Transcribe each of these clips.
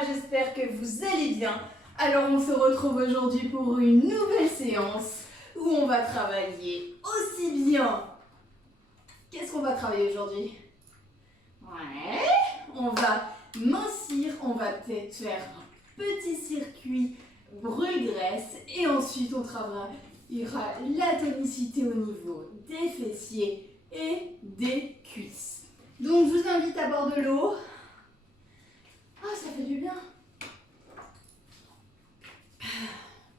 j'espère que vous allez bien. Alors on se retrouve aujourd'hui pour une nouvelle séance où on va travailler aussi bien. Qu'est-ce qu'on va travailler aujourd'hui? Ouais, on va mincir, on va peut-être faire un petit circuit brûle-graisse et ensuite on travaillera la tonicité au niveau des fessiers et des cuisses. Donc je vous invite à boire de l'eau. Ah, ça fait du bien.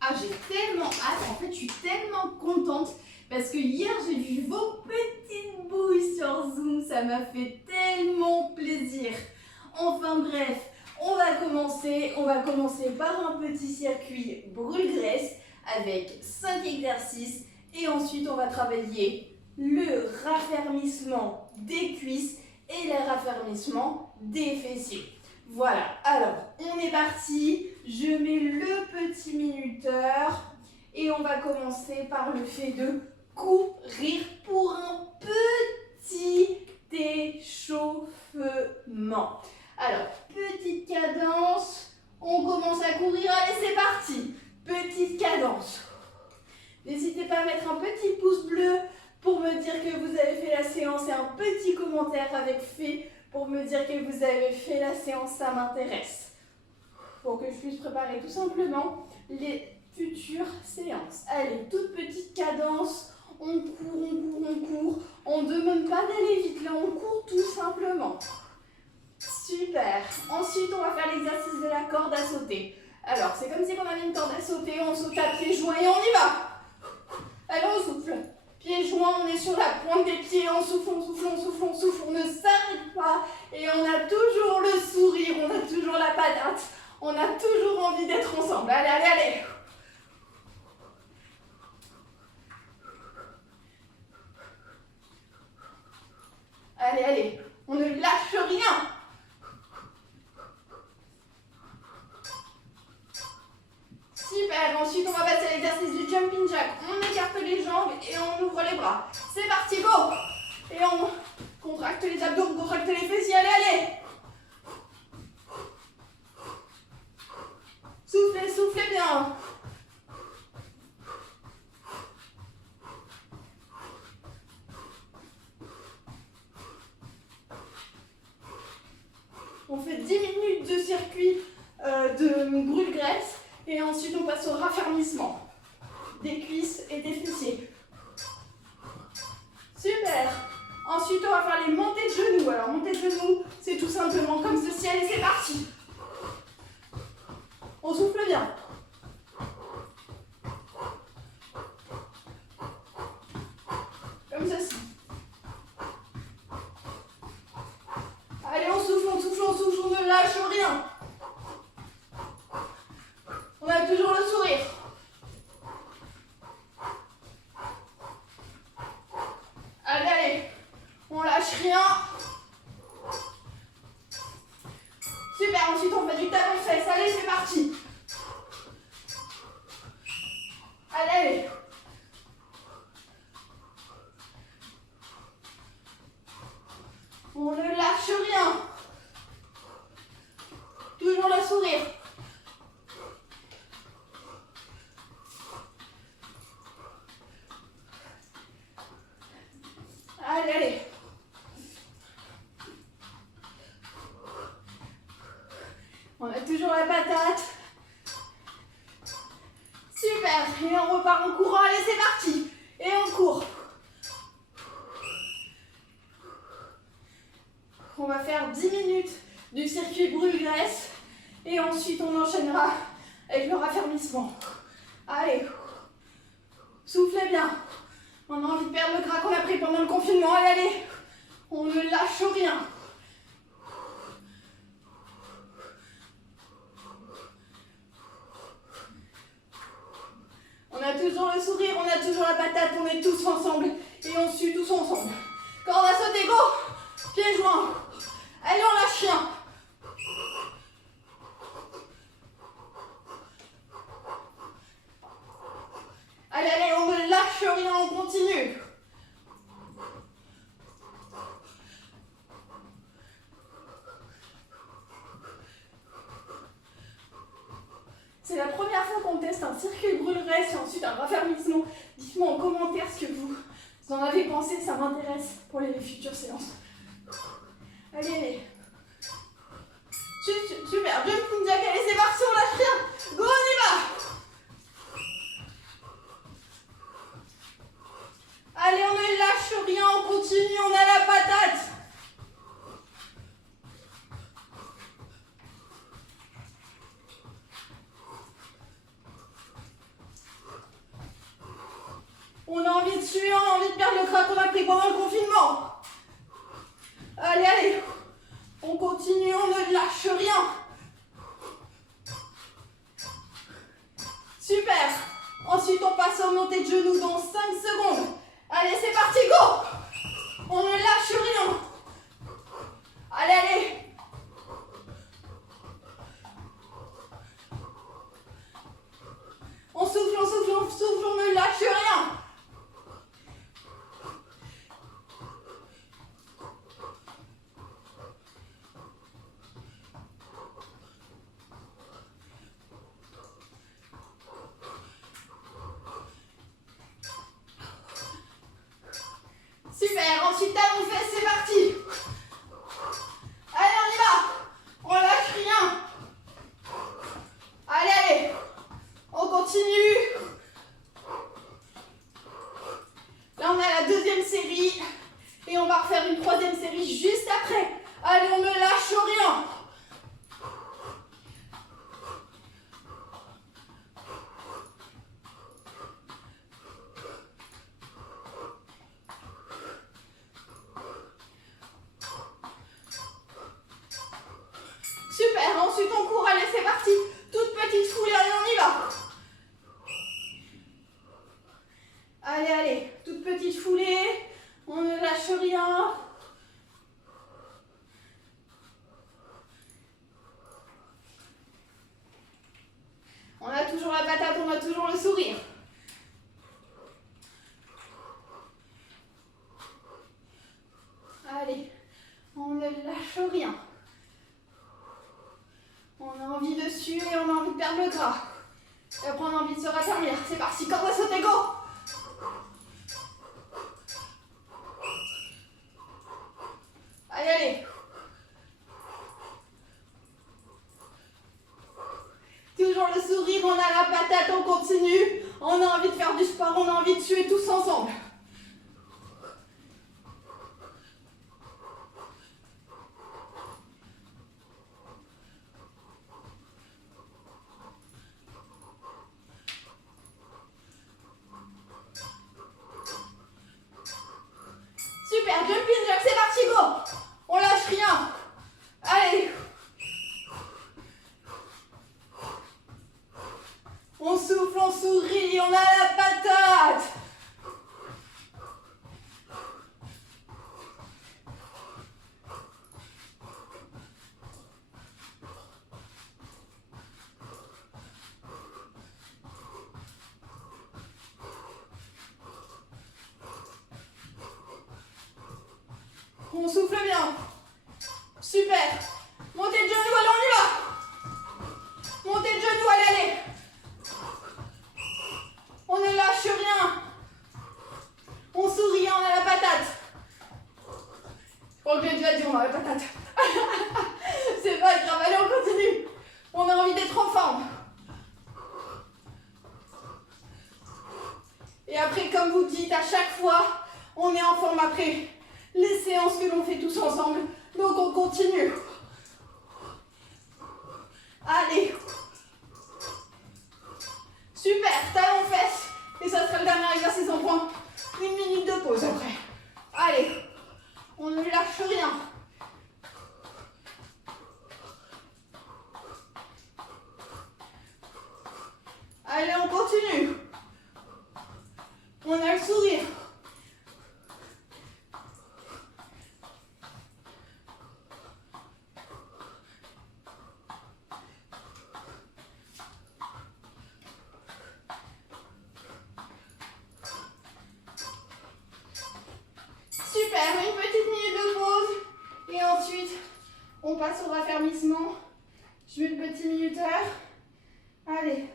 Ah, j'ai tellement hâte, en fait je suis tellement contente parce que hier j'ai vu vos petites bouilles sur Zoom, ça m'a fait tellement plaisir. Enfin bref, on va commencer par un petit circuit brûle-graisse avec 5 exercices et ensuite on va travailler le raffermissement des cuisses et le raffermissement des fessiers. Voilà, alors on est parti, je mets le petit minuteur et on va commencer par le fait de courir pour un petit échauffement. Alors, petite cadence, on commence à courir, allez c'est parti, petite cadence. N'hésitez pas à mettre un petit pouce bleu pour me dire que vous avez fait la séance et un petit commentaire avec fait pour me dire que vous avez fait la séance, ça m'intéresse. Pour que je puisse préparer tout simplement les futures séances. Allez, toute petite cadence, on court. On ne demande pas d'aller vite, là on court tout simplement. Super. Ensuite, on va faire l'exercice de la corde à sauter. Alors, c'est comme si on avait une corde à sauter, on saute à pieds joints et on y va. Allez, on souffle. Pieds joints, on est sur la pointe des pieds, on souffle, on ne s'arrête pas et on a toujours le sourire, on a toujours la patate, on a toujours envie d'être ensemble. Allez. Allez, on ne lâche rien. Super, ensuite on va passer à l'exercice du jumping jack. On écarte les jambes et on ouvre les bras. C'est parti, go! Et on contracte les abdos, on contracte les fessiers, allez! Soufflez bien. On fait 10 minutes de circuit de brûle-graisse et ensuite on passe au raffermissement des cuisses et des fessiers. Super. Ensuite on va faire les montées de genoux. Alors montées de genoux, c'est tout simplement comme ceci. Allez, c'est parti. On souffle bien. Comme ceci. Allez, on souffle, on ne lâche rien. On a toujours le sourire. Allez, on lâche rien. Super, ensuite on fait du talon de fesse. Allez, c'est parti. Allez. On ne lâche rien. Toujours le sourire. Allez. On a toujours la patate. Super. Et on repart en courant. Allez, c'est parti. Et on court. On va faire 10 minutes du circuit brûle-graisse. Et ensuite, on enchaînera avec le raffermissement. Allez. Soufflez bien. On a envie de perdre le gras qu'on a pris pendant le confinement. Allez. On ne lâche rien. On a toujours le sourire, on a toujours la patate, on est tous ensemble. Et on suit tous ensemble. Corde à sauter, go. Pieds joints. Allez, on lâche rien. Allez, on ne lâche rien, on continue. qu'on teste un circuit brûle-reste et ensuite un raffermissement. Dites-moi en commentaire ce que vous en avez pensé, ça m'intéresse pour les futures séances. Allez, allez. Super, jumping jack, allez, c'est parti, on lâche rien. Go, on y va. Allez, on ne lâche rien, on continue, on a la patate. On a envie de suer, on a envie de perdre le gras qu'on a pris pendant le confinement. Allez, allez. On continue, on ne lâche rien. Super. Ensuite, on passe en montée de genoux dans 5 secondes. Allez, c'est parti, go. On ne lâche rien. Allez, allez. On souffle, on souffle, on souffle, on ne lâche rien. Super, ensuite talons fesses, c'est parti. Allez, on y va. On lâche rien. Allez, allez. On continue. Là, on a la deuxième série. Et on va refaire une troisième série juste après. Allez, on ne lâche rien. Super, ensuite on court, allez c'est parti. Toute petite foulée, allez on y va. Allez, allez, toute petite foulée, on ne lâche rien. On a toujours la patate, on a toujours le sourire. Allez, on ne lâche rien. On a envie de suer, on a envie de perdre le gras. Et après on a envie de se raffermir. C'est parti, corde à sauter, go. Allez, allez. Toujours le sourire, on a la patate, on continue. On a envie de faire du sport, on a envie de suer tous ensemble. Super, jumping jack, c'est parti, go. On lâche rien. Allez. On souffle, on sourit, on a la patate. On souffle bien. Super. Montée de genoux, allez, on y va. Montée de genoux, allez, allez. On ne lâche rien. On sourit, on a la patate. Je crois que j'ai déjà dit, on a la patate. C'est pas grave, allez, on continue. On a envie d'être en forme. Et après, comme vous dites, à chaque fois, on est en forme après les séances que l'on fait tous ensemble. Donc on continue. Allez. Super, talons fesses. Et ça sera le dernier exercice en point. 1 minute de pause après. Allez. On ne lâche rien. Allez, on continue. On a le sourire. Super, une petite minute de pause. Et ensuite, on passe au raffermissement. Je mets le petit minuteur. Allez.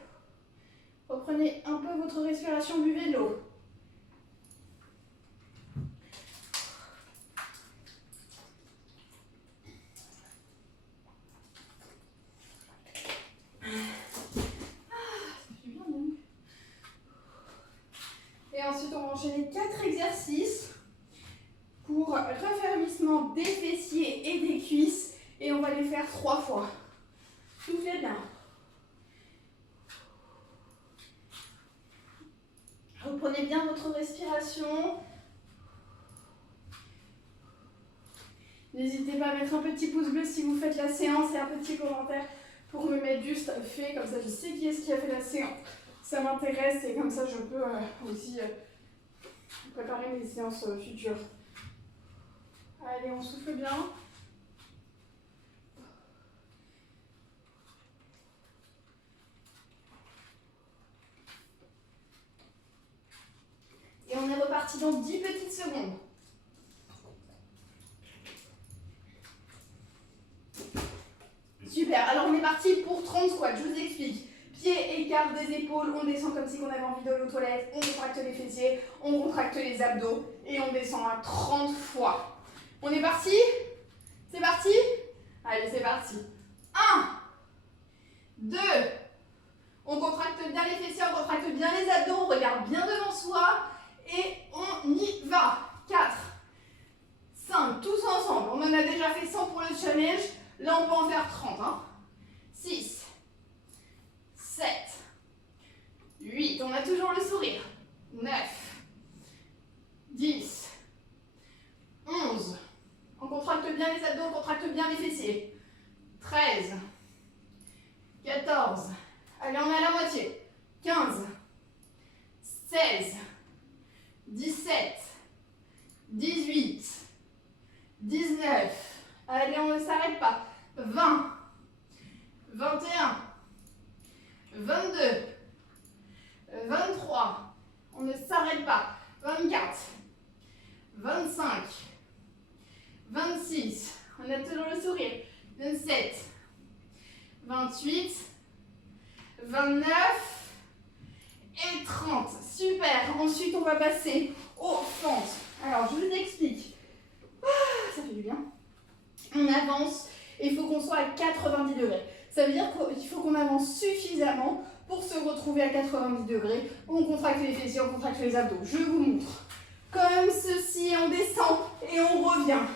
Reprenez un peu votre respiration, buvez de l'eau. Et ensuite, on va enchaîner 4 exercices pour raffermissement des fessiers et des cuisses. Et on va les faire 3 fois. Soufflez bien. Reprenez bien votre respiration. N'hésitez pas à mettre un petit pouce bleu si vous faites la séance et un petit commentaire pour me mettre juste fait. Comme ça, je sais qui est-ce qui a fait la séance. Ça m'intéresse et comme ça, je peux aussi préparer mes séances futures. Allez, on souffle bien. Et on est reparti dans 10 petites secondes. Super, alors on est parti pour 30 squats, je vous explique. Pieds, écart des épaules, on descend comme si on avait envie d'aller aux toilettes, on contracte les fessiers, on contracte les abdos et on descend à 30 fois. On est parti? C'est parti? Allez, c'est parti. 1, 2, on contracte bien les fessiers, on contracte bien les abdos, on regarde bien devant soi et on y va. 4, 5, tous ensemble. On en a déjà fait 100 pour le challenge. Là, on peut en faire 30. 6, 7, 8. On a toujours le sourire. 9, 10, 11. On contracte bien les abdos, on contracte bien les fessiers. 13, 14. Allez, on est à la moitié. 15, 16, 17, 18, 19. Allez, on ne s'arrête pas. 20, 21, 22, 23. On ne s'arrête pas. 24, 25, 26. On a toujours le sourire. 27, 28, 29 et 30. Super. Ensuite, on va passer aux fentes. Alors, je vous explique. Ça fait du bien. On avance et il faut qu'on soit à 90 degrés. Ça veut dire qu'il faut qu'on avance suffisamment pour se retrouver à 90 degrés. On contracte les fessiers, on contracte les abdos. Je vous montre. Comme ceci, on descend et on revient.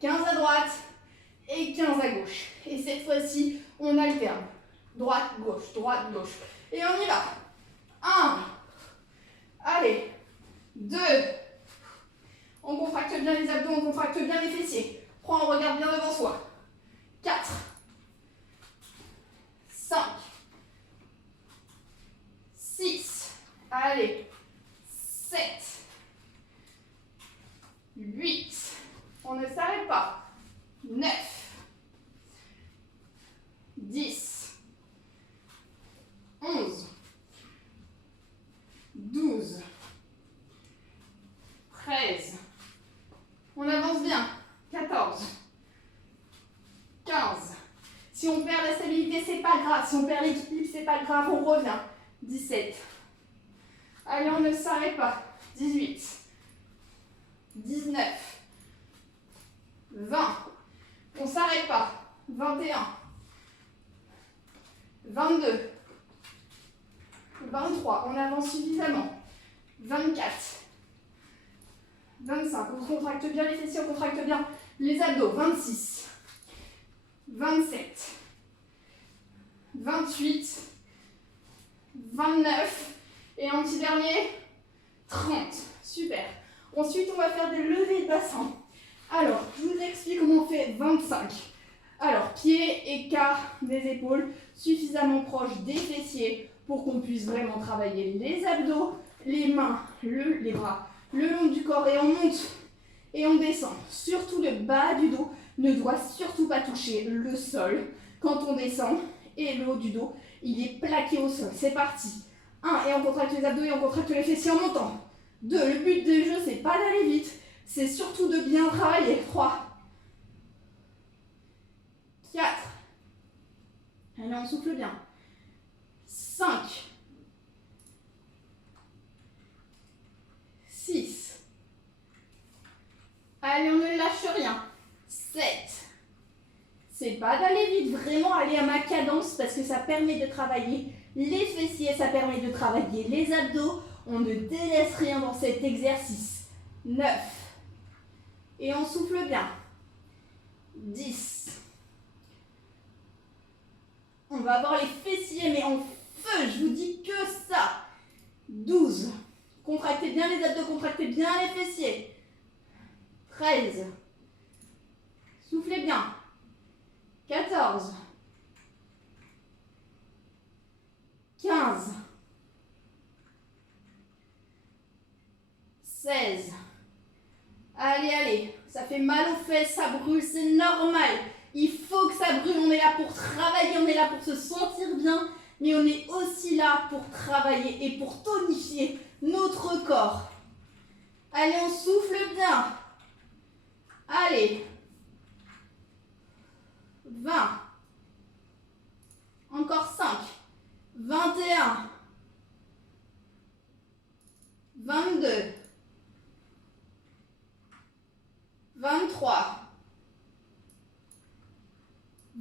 15 à droite et 15 à gauche. Et cette fois-ci, on alterne. Droite, gauche, droite, gauche. Et on y va. 1. Allez. 2. On contracte bien les abdos, on contracte bien les fessiers. 3, on regarde bien devant soi. 4. 5. 6. Allez. 7. 8. On ne s'arrête pas. 9. 10. 11. 12. 13. On avance bien. 14. 15. Si on perd la stabilité, c'est pas grave. Si on perd l'équilibre, c'est pas grave. On revient. 17. Allez, on ne s'arrête pas. 18. 19. 20. On ne s'arrête pas. 21. 22. 23. On avance suffisamment. 24. 25. On contracte bien les fessiers, on contracte bien les abdos. 26. 27. 28. 29. Et un petit dernier. 30. Super. Ensuite, on va faire des levées de bassin. Alors, je vous explique comment on fait 25. Alors, pieds, écart des épaules, suffisamment proche des fessiers pour qu'on puisse vraiment travailler les abdos, les mains, les bras, le long du corps et on monte et on descend. Surtout le bas du dos ne doit surtout pas toucher le sol quand on descend et le haut du dos, il est plaqué au sol. C'est parti. 1, et on contracte les abdos et on contracte les fessiers en montant. 2, le but du jeu, c'est pas d'aller vite, c'est surtout de bien travailler. 3, 4, allez, on souffle bien. 5, c'est pas d'aller vite, vraiment aller à ma cadence parce que ça permet de travailler les fessiers, ça permet de travailler les abdos. On ne délaisse rien dans cet exercice. 9. Et on souffle bien. 10. On va avoir les fessiers, mais en feu, je vous dis que ça. 12. Contractez bien les abdos, contractez bien les fessiers. 13. Soufflez bien. 14. 15. 16. Allez, allez. Ça fait mal aux fesses, ça brûle, c'est normal. Il faut que ça brûle. On est là pour travailler, on est là pour se sentir bien. Mais on est aussi là pour travailler et pour tonifier notre corps. Allez, on souffle bien. Allez. 20. Encore 5. 21. 22. 23.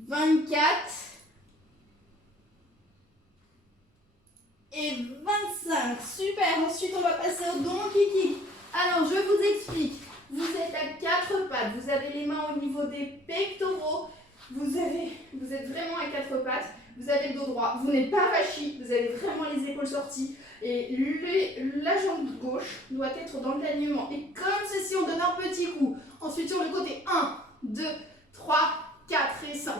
24. Et 25. Super. Ensuite, on va passer au donkey kick. Alors, je vous explique. Vous êtes à 4 pattes. Vous avez les mains au niveau des pectoraux. Vous êtes vraiment à 4 pattes. Vous avez le dos droit. Vous n'êtes pas vachi. Vous avez vraiment les épaules sorties. Et la jambe gauche doit être dans l'alignement. Et comme ceci, on donne un petit coup. Ensuite, sur le côté. 1, 2, 3, 4 et 5.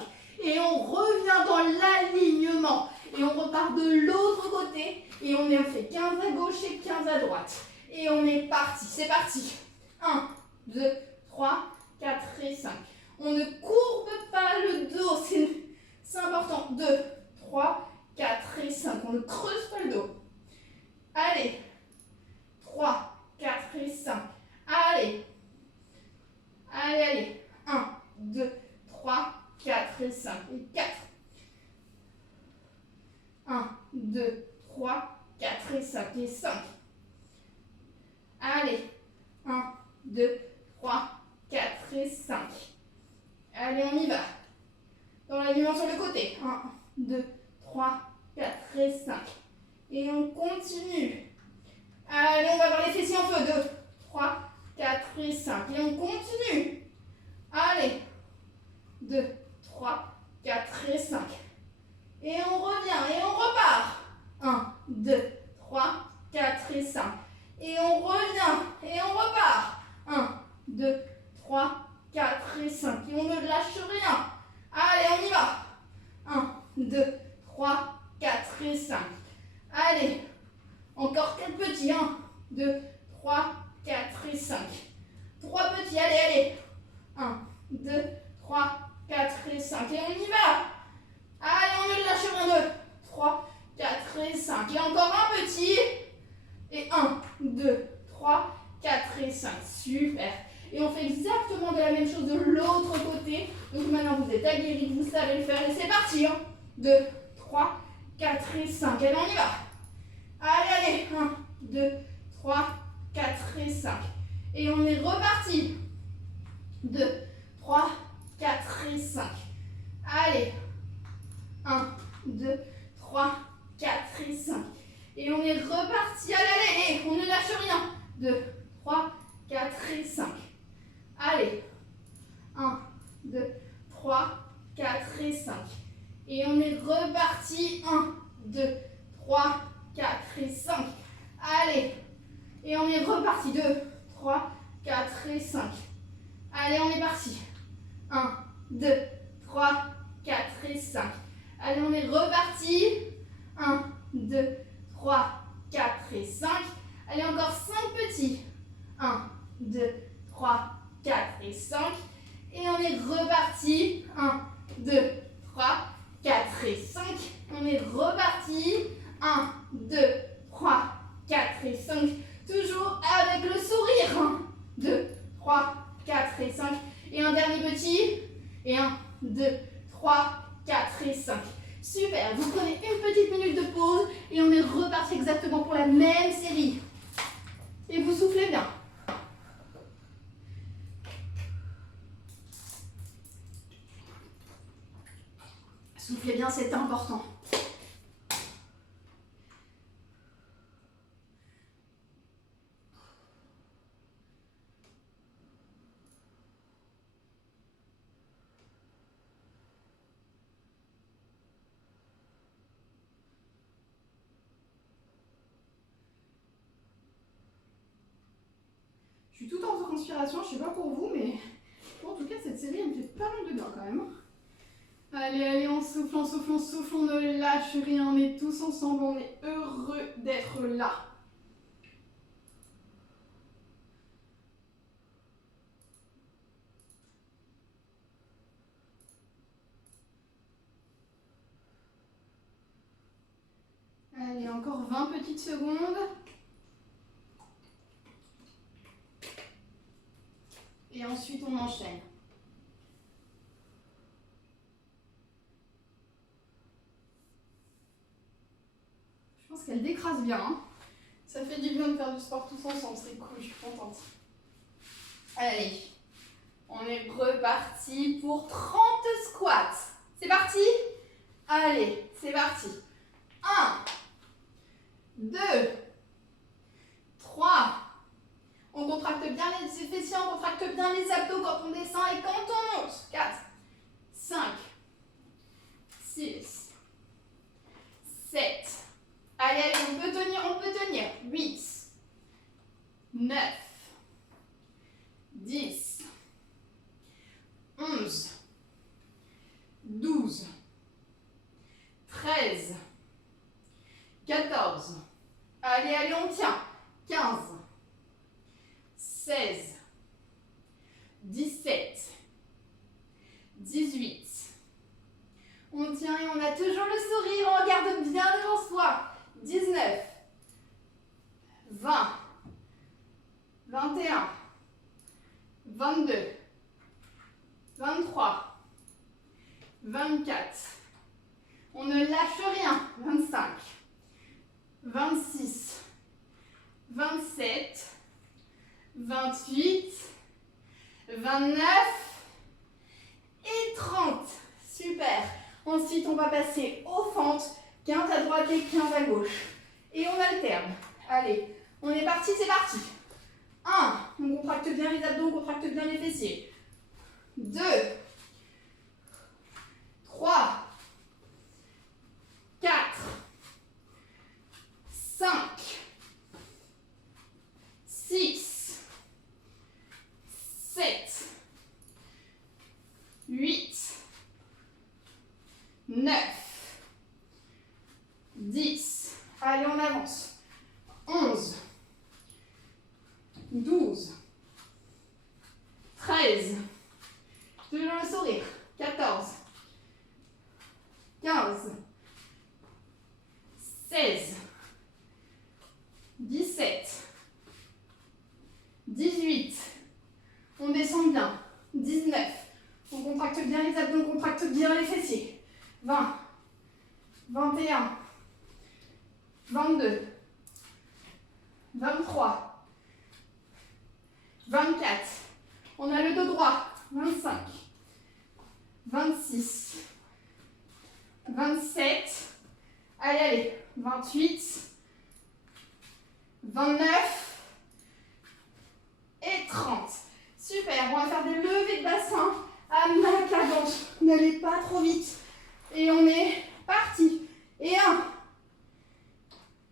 Et on revient dans l'alignement. Et on repart de l'autre côté. Et on fait 15 à gauche et 15 à droite. Et on est parti. C'est parti. 1, 2, 3, 4 et 5. On ne courbe pas le dos. C'est important. 2, 3, 4 et 5. On ne creuse pas le dos. Allez. 3, 4 et 5. Allez. Allez, allez. 1, 2, 3, 4 et 5. Et 4. 1, 2, 3, 4 et 5. Et 5. Allez. 1, 2, 3, 4 et 5. Allez, on y va. Dans l'alignement sur le côté. 1, 2, 3, 4 et 5. Et on continue. Allez, on va voir les fessiers en feu. 2, 3, 4 et 5. Et on continue. Allez. 2, 3, 4 et 5. Et on revient et on repart. 1, 2, 3, 4 et 5. Et on revient et on repart. 1, 2, 3, 4 et 5. Et on ne lâche rien. Allez, on y va. 1, 2, 3, 4 et 5. Allez. Encore 4 petits. 1, 2, 3, 4 et 5. 3 petits. Allez, allez. 1, 2, 3, 4 et 5. Et on y va. Allez, on ne lâche rien. 2, 3, 4 et 5. Et encore un petit. Et 1, 2, 3, 4 et 5. Super. Et on fait exactement de la même chose de l'autre côté. Donc maintenant, vous êtes aguerris, vous savez le faire. Et c'est parti. 2, 3, 4 et 5. Allez, on y va. Allez, allez. 1, 2, 3, 4 et 5. Et on est reparti. 2, 3, 4 et 5. Allez. 1, 2, 3, 4 et 5. Et on est reparti. Allez, allez. Et on ne lâche rien. 2, 3, 4 et 5. Allez. 1, 2, 3, 4 et 5. Et on est reparti. 1, 2, 3, 4 et 5. Allez. Et on est reparti. 2, 3, 4 et 5. Allez, on est parti. 1, 2, 3, 4 et 5. Allez, on est reparti. 1, 2, 3, 4 et 5. Allez, encore 5 petits. 1, 2, 3, 4 et 5. Et on est reparti. 1, 2, 3, 4 et 5. On est reparti. 1, 2, 3, 4 et 5. Toujours avec le sourire. 1, 2, 3, 4 et 5. Et un dernier petit. Et 1, 2, 3, 4 et 5. Super. Vous prenez une petite minute de pause. Et on est reparti exactement pour la même série. Et vous soufflez bien. Soufflez bien, c'est important. Je suis tout en transpiration, je sais pas pour vous, mais en tout cas cette série elle me fait pas mal de bien quand même. Allez, allez, on souffle, on souffle, on souffle, on ne lâche rien, on est tous ensemble, on est heureux d'être là. Allez, encore 20 petites secondes. Et ensuite on enchaîne. Je pense qu'elle décrase bien. Hein. Ça fait du bien de faire du sport tous ensemble, c'est cool, je suis contente. Allez, on est reparti pour 30 squats. C'est parti? Allez, c'est parti. 1, 2, 3. On contracte bien les fessiers, on contracte bien les abdos quand on descend et quand on monte. 4, 5, 6, 7. Allez, allez, on peut tenir, on peut tenir. 8, 9, 10, 11, 12, 13, 14. Allez, allez, on tient. 15, 16, 17, 18. On tient et on a toujours le sourire, on regarde bien devant soi. 19, 20, 21, 22, 23, 24. On ne lâche rien. 25, 26, 27, 28, 29 et 30. Super. Ensuite, on va passer aux fentes. 15 à droite et 15 à gauche. Et on alterne. Allez, on est parti, c'est parti. 1, on contracte bien les abdos, on contracte bien les fessiers. 2, 3, 4, 5, 6, 7, 8, 9, 10. Allez, on avance. 11, 12, 13. Toujours le sourire. 14, 15, 16, 17, 18. On descend bien. 19. On contracte bien les abdos, on contracte bien les fessiers. 20, 21, 22, 23, 24. On a le dos droit. 25, 26, 27. Allez, allez. 28, 29 et 30. Super. On va faire des levées de bassin à ma cadence. N'allez pas trop vite. Et on est parti. Et 1,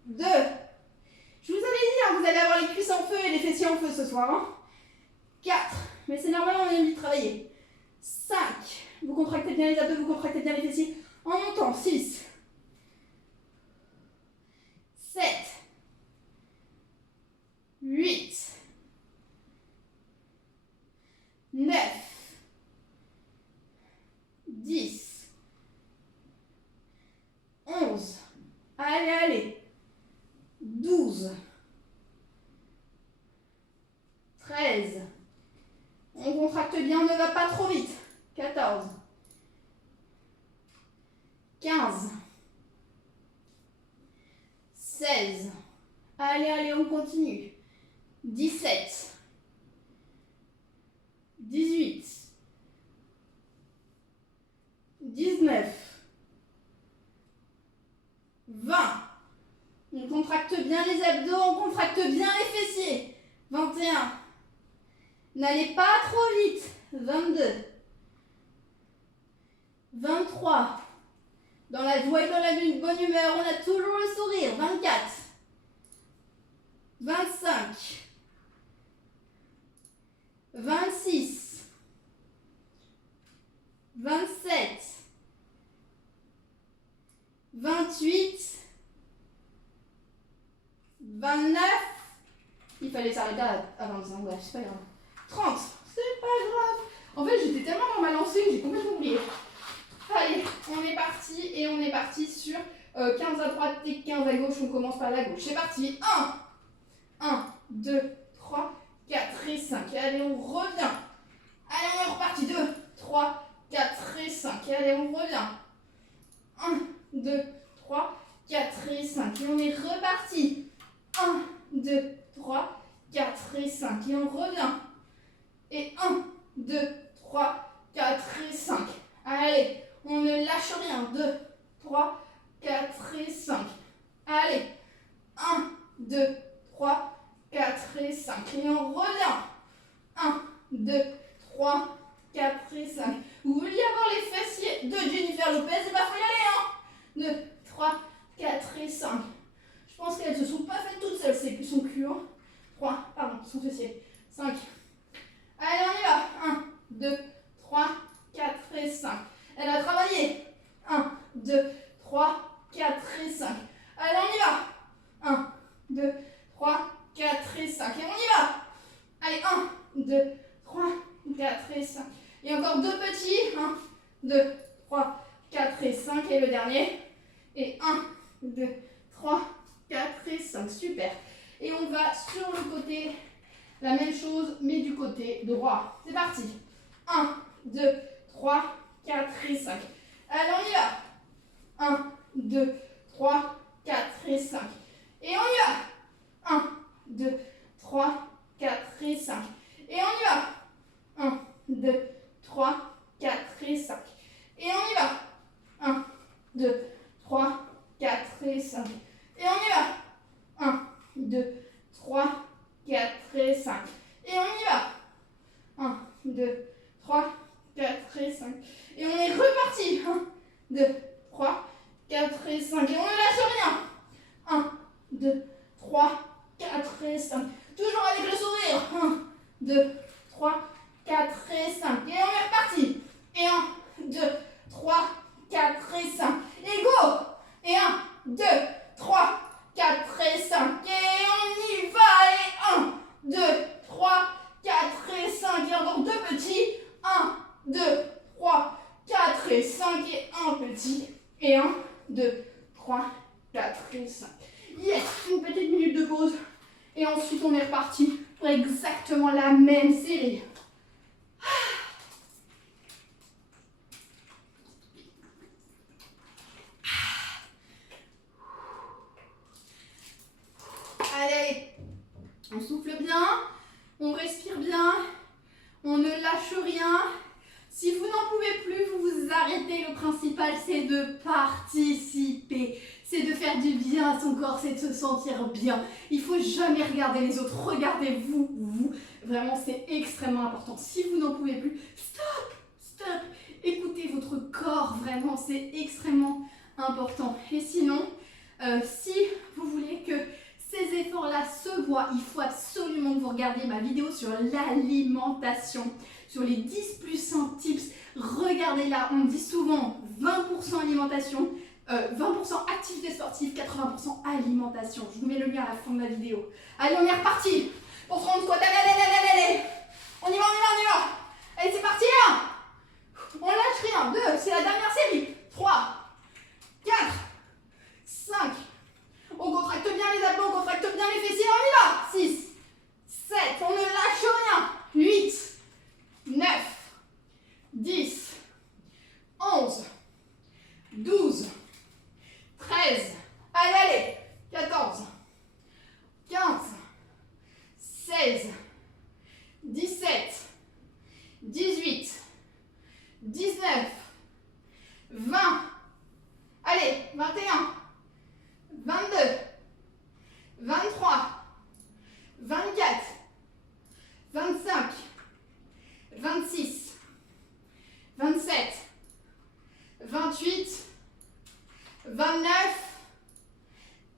2. Je vous avais dit, hein, vous allez avoir les cuisses en feu et les fessiers en feu ce soir. Hein. 4. Mais c'est normal, on a envie de travailler. 5. Vous contractez bien les abdos, vous contractez bien les fessiers. En montant. 6. 7. 8. 9. 10. 11. Allez, allez. 12. 13. On contracte bien, on ne va pas trop vite. 14. 15. 16. Allez, allez, on continue. 17. 18. 19. 20. On contracte bien les abdos, on contracte bien les fessiers. 21. N'allez pas trop vite. 22. 23. Dans la joie et dans la bonne humeur, on a toujours le sourire. 24. 25. 26. 27. 28. 29. Il fallait s'arrêter à 25, ouais, c'est pas grave. 30, c'est pas grave. En fait, j'étais tellement dans ma lancée que j'ai complètement oublié. Allez, on est parti et on est parti sur 15 à droite et 15 à gauche. On commence par la gauche. C'est parti. 1, 2, 3, 4 et 5. Allez, on revient. Allez, on est reparti. 2, 3, 4 et 5. Allez, on revient. 1, 2, 3, 4 et 5. Et on est reparti. 1, 2, 3, 4 et 5. Et on revient. Et 1, 2, 3, 4 et 5. Allez, on ne lâche rien. 2, 3, 4 et 5. Allez, 1, 2, 3, 4 et 5. Et on revient. 1, 2, 3, 4 et 5. Vous vouliez avoir les fessiers de Jennifer Lopez, et bah faut y aller, hein. 2, 3, 4 et 5. Je pense qu'elles se sont pas faites toutes seules, c'est plus son cul, hein. 3, pardon, son fessier. 5. Allez, on y va. 1, 2, 3, 4 et 5. Elle a travaillé. 1, 2, 3, 4 et 5. Allez, on y va. 1, 2, 3, 4 et 5. Et on y va. Allez, 1, 2, 3, 4 et 5. Et encore deux petits. 1, 2, 3, 4 et 5. Et le dernier. Et 1, 2, 3, 4 et 5. Super. Et on va sur le côté, la même chose, mais du côté droit. C'est parti. 1, 2, 3, 4 et 5. Allez, on y va. 1, 2, 3, 4 et 5. Et on y va. 1, 2, 3, 4 et 5. Et on y va. 1, 2, 3, 4 et 5. Et on y va. 1, 2, 3, 4 et 5. Et on y va. 1, 2, 3, 4 et 5. Et on y va. 1, 2, 3, 4 et 5. Et on est reparti. 1, 2, 3, 4 et 5. Et on ne lâche rien. 1, 2, 3, 4 et 5. Toujours avec le sourire. 1, 2, 3, 4 et 5. Et on est reparti. Et 1, 2, 3, 4 et 5. Et go. Et 1, 2, 3, 4 et 5. Et on y va. Et 1, 2, 3, 4 et 5. Et encore deux petits. 1, 2, 3, 4 et 5. Et un petit. Et 1, 2, 3, 4 et 5. Yes, une petite minute de pause. Et ensuite, on est reparti pour exactement la même série. Allez, on souffle bien, on respire bien, on ne lâche rien. Si vous n'en pouvez plus, vous vous arrêtez. Le principal, c'est de participer. C'est de faire du bien à son corps, c'est de se sentir bien. Il ne faut jamais regarder les autres. Regardez-vous, vous. Vraiment, c'est extrêmement important. Si vous n'en pouvez plus, stop, stop. Écoutez votre corps, vraiment, c'est extrêmement important. Et sinon, si vous voulez que ces efforts-là se voient, il faut absolument que vous regardiez ma vidéo sur l'alimentation, sur les 10 plus 1 tips. Regardez-la, on dit souvent 20% alimentation, 20% activité sportive, 80% alimentation. Je vous mets le lien à la fin de la vidéo. Allez, on est reparti pour 30 squats. Allez. On y va. Allez, c'est parti. 1. On lâche rien. 2. C'est la dernière série. 3. 4. 5. On contracte bien les abdos, on contracte bien les fessiers. On y va. 6. 7. On ne lâche rien. 8. 9. 10. 11. 12. 13, allez, 14, 15, 16, 17, 18, 19, 20, allez, 21, 28, 29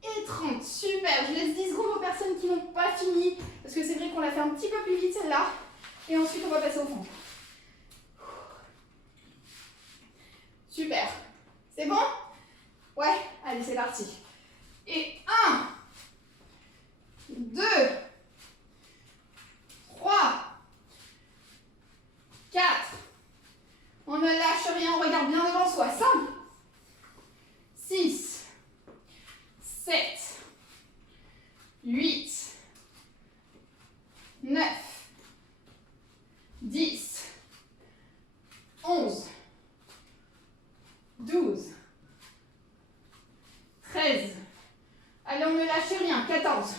et 30. Super. Je laisse 10 secondes aux personnes qui n'ont pas fini. Parce que c'est vrai qu'on l'a fait un petit peu plus vite celle-là. Et ensuite, on va passer au fond. Super. C'est bon? Ouais. Allez, c'est parti. Et 1, 2, 3, 4. On ne lâche rien, on regarde bien devant soi. 5, 6, 7, 8, 9, 10, 11, 12, 13. Allez, on ne lâche rien. 14,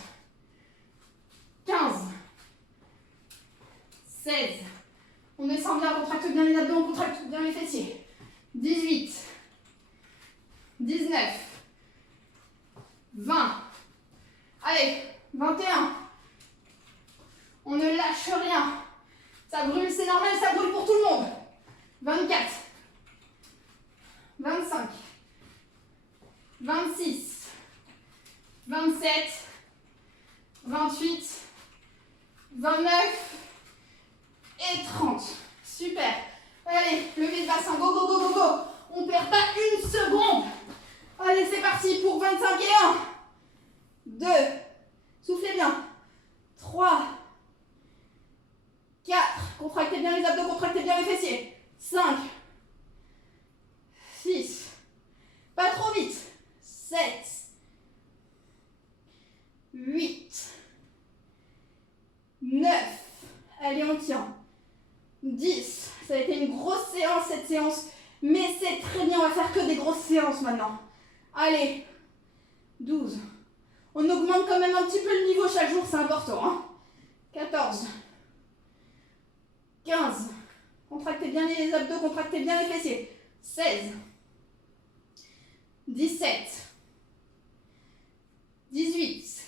15, 16. On descend bien, on contracte bien les abdos, on contracte bien les fessiers. 18, 19, 20. Allez, 21. On ne lâche rien. Ça brûle, c'est normal, ça brûle pour tout le monde. 24, 25, 26, 27, 28, 29 et 30. Super. Allez, levez le bassin. Go, go, go, go, go. On ne perd pas une seconde. Allez, c'est parti pour 25 et 1. 2. Soufflez bien. 3. 4. Contractez bien les abdos, contractez bien les fessiers. 5. 6. Pas trop vite. 7. 8. 9. Allez, on tient. 10. Ça a été une grosse séance, cette séance. Mais c'est très bien, on va faire que des grosses séances maintenant. Allez. 12. On augmente quand même un petit peu le niveau chaque jour, c'est important. Hein. 14. 15. Contractez bien les abdos, contractez bien les fessiers. 16. 17. 18.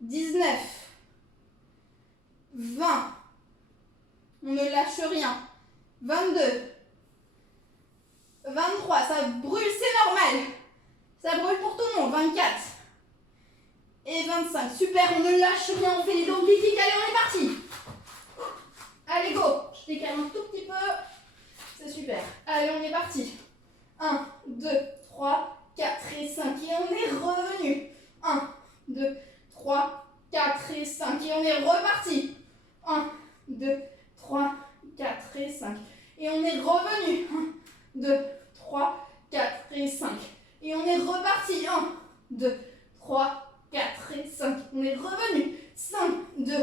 19. 20. On ne lâche rien. 22. 23. Ça brûle, c'est normal. Ça brûle pour tout le monde. 24. Et 25. Super, on ne lâche rien. On fait les longues clics. Allez, on est parti. Allez, go. Je décale un tout petit peu. C'est super. Allez, on est parti. 1, 2, 3, 4 et 5. Et on est revenu. 1, 2, 3, 4 et 5. Et on est reparti. 1, 2, 3, 4 et 5. Et on est revenu. 1, 2, 3, 4 et 5. Et on est reparti. 1, 2, 3, 4 et 5. On est revenu. 5, 2,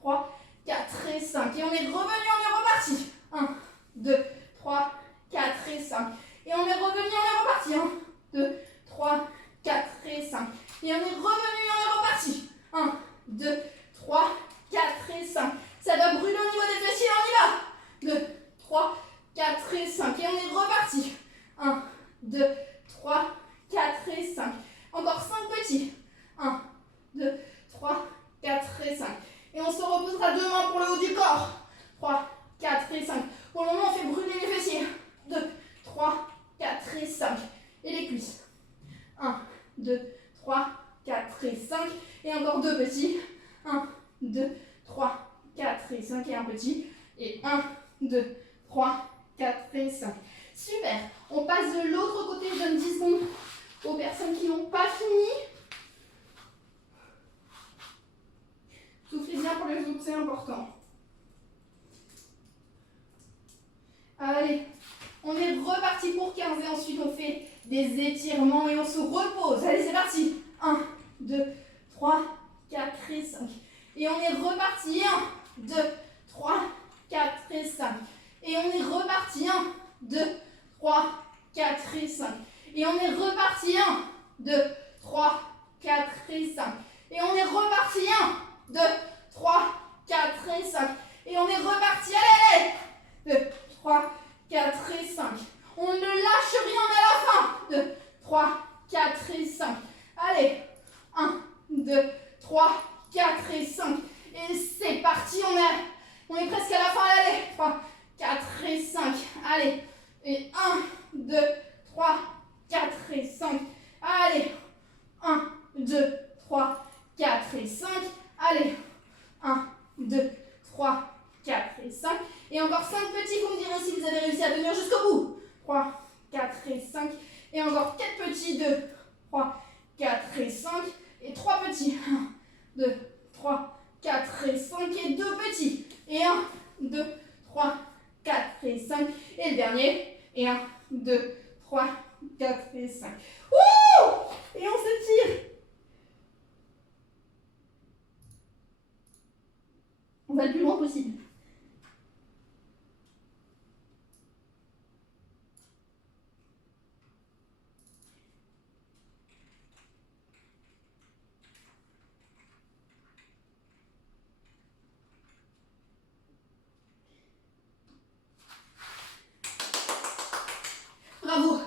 3, 4 et 5. Et on est revenu, on est reparti. 1, 2, 3, 4 et 5. Et on est revenu, on est reparti. 1, 2, 3, 4 et 5. Et on est revenu, on est reparti. 1, 2, 3, 4 et 5. Ça doit brûler au niveau des fessiers, on y va. 2, 3, 4 et 5. Et on est reparti. 1, 2, 3, 4 et 5. Encore 5 petits. 1, 2, 3, 4 et 5. Et on se reposera demain pour le haut du corps. 3, 4 et 5. Pour le moment, on fait brûler les fessiers. 2, 3, 4 et 5. Et les cuisses. 1, 2, 3, 4 et 5. Et encore 2 petits. 1, 2, 3, 4 et 5. Et un petit. Et 1, 2, 3, 4 et 5. Super. On passe de l'autre côté. Je donne 10 secondes aux personnes qui n'ont pas fini. Soufflez bien pour les autres, c'est important. Allez, on est reparti pour 15 et ensuite on fait des étirements et on se repose. Allez, c'est parti. 1, 2, 3, 4 et 5. Et on est reparti. 1, 2, 3, 4 et 5. Et on est reparti. 1, 2, 3, 4 et 5. Et on est reparti. 1, 2, 3, 4 et 5. Et on est reparti. 1, 2, 3, 4 et 5. Et on est reparti. Allez, allez. 2, 3, 4 et 5. On ne lâche rien à la fin. 2, 3, 4 et 5. Allez. 1, 2, 3, 4 et 5. Et c'est parti. On est presque à la fin. Allez. 3, 4 et 5. Allez. Et 1, 2, 3, 4 et 5. Allez, 1, 2, 3, 4 et 5. Allez, 1, 2, 3, 4 et 5. Et encore 5 petits, vous me direz si vous avez réussi à tenir jusqu'au bout. 3, 4 et 5. Et encore 4 petits, 2, 3, 4 et 5. Et 3 petits. 1, 2, 3, 4 et 5. Et 2 petits. Et 1, 2, 3, 4 et 5. Et le dernier. Et 1, 2, 3, 4 et 5. Wouh! Et on s'étire. On va le plus loin possible. Bravo!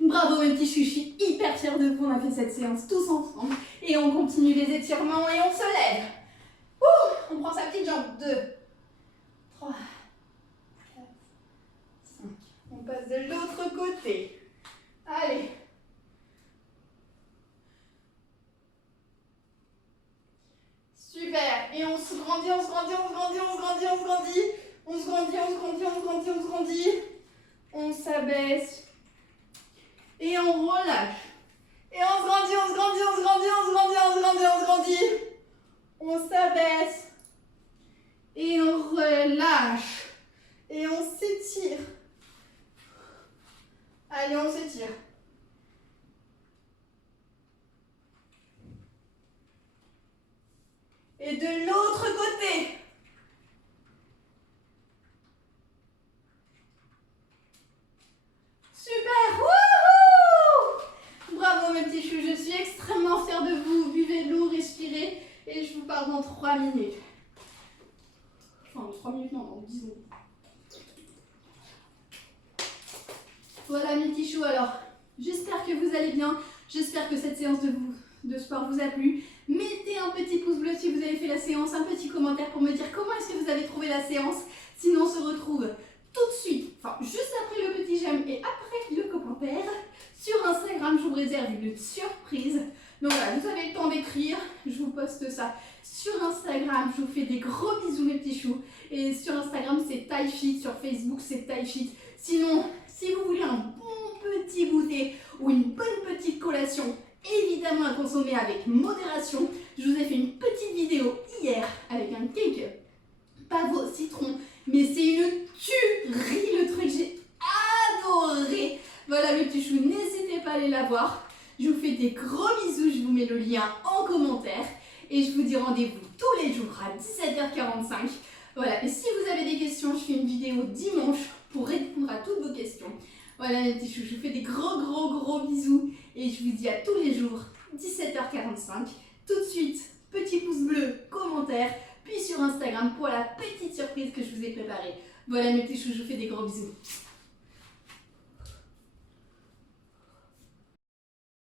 Bravo mes petits chouchous, je suis hyper fière de vous, on a fait cette séance tous ensemble. Et on continue les étirements et on se lève. Ouh, on prend sa petite jambe. 2, 3, 4, 5. On passe de l'autre côté. Allez. Super. Et on se grandit, on se grandit, on se grandit, on se grandit, on se grandit. On se grandit, on se grandit, on se grandit, on se grandit. On s'abaisse. Et on relâche. Et on se grandit, on se grandit, on se grandit, on se grandit, on se grandit, on se grandit. On s'abaisse. Et on relâche. Et on s'étire. Allez, on s'étire. Et de l'autre côté. Super. Wouhou! Bravo mes petits choux, je suis extrêmement fière de vous. Buvez de l'eau, respirez. Et je vous parle dans 3 minutes. Enfin, 3 minutes, non, dans 10 minutes. Voilà mes petits choux, alors j'espère que vous allez bien. J'espère que cette séance de sport vous a plu. Mettez un petit pouce bleu si vous avez fait la séance, un petit commentaire pour me dire comment est-ce que vous avez trouvé la séance. Sinon on se retrouve tout de suite, enfin juste après le petit j'aime et après le commentaire. Sur Instagram, je vous réserve une surprise. Donc voilà, vous avez le temps d'écrire, je vous poste ça sur Instagram. Je vous fais des gros bisous mes petits choux. Et sur Instagram c'est ThaiFit, sur Facebook c'est ThaiFit. Sinon, si vous voulez un bon petit goûter ou une bonne petite collation, évidemment à consommer avec modération, je vous ai fait une petite vidéo hier avec un cake pavot citron, mais c'est une tuerie le truc, j'ai adoré. Voilà mes petits choux, n'hésitez pas à aller la voir. Je vous fais des gros bisous, je vous mets le lien en commentaire et je vous dis rendez-vous tous les jours à 17h45. Voilà, et si vous avez des questions, je fais une vidéo dimanche pour répondre à toutes vos questions. Voilà mes petits choux, je vous fais des gros bisous et je vous dis à tous les jours 17h45. Tout de suite, petit pouce bleu, commentaire, puis sur Instagram pour la petite surprise que je vous ai préparée. Voilà mes petits choux, je vous fais des gros bisous.